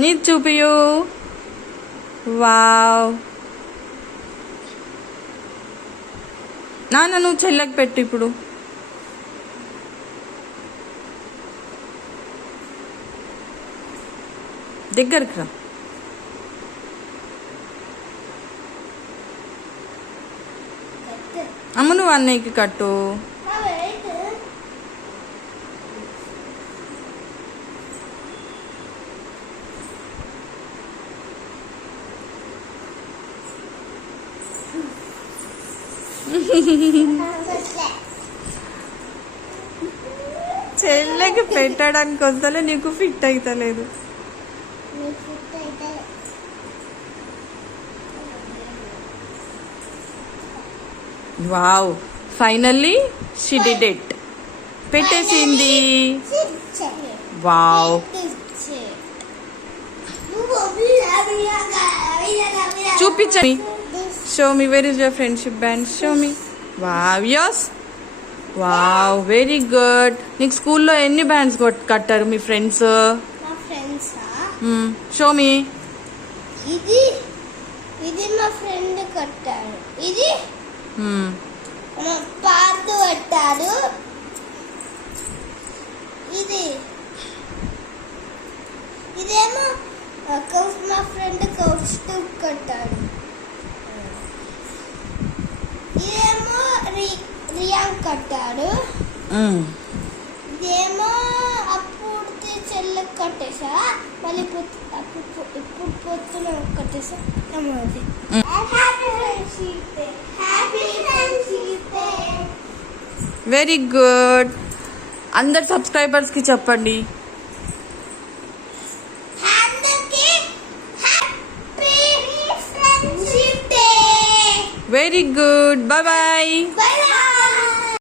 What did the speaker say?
నీది చూపియు. వావ్. నాన్న నువ్వు చెల్లెకి పెట్టు ఇప్పుడు. దగ్గరికి రా. అమ్మ నువ్వు అన్నయ్యకి కట్టు. చెల్లెకి పెట్టడానికి వస్తలే, నీకు ఫిట్ అవుతలేదు. Wow, finally she did it. పెట్టేసింది. వావ్. చూపించండి. Show me, where is your friendship band? Show me. Wow, yes. Wow, very good. నీకు స్కూల్లో ఎన్ని బ్యాండ్స్ కట్టారు మీ ఫ్రెండ్స్? Show me. ఇది మా ఫ్రెండ్ కట్టాడు. ఇది పార్దు కట్టాడు. ఇదేమో మా ఫ్రెండ్ కౌస్టివ్ కట్టాడు. ఇదేమో రియాంక్ కట్టాడు. ఇదేమో అప్పుడు చెల్లెకి కట్టేసా, మళ్ళీ ఇప్పుడు పొద్దున కట్టేసా. Very good. అందరు సబ్స్క్రైబర్స్ కి చెప్పండి. Very good. Bye bye.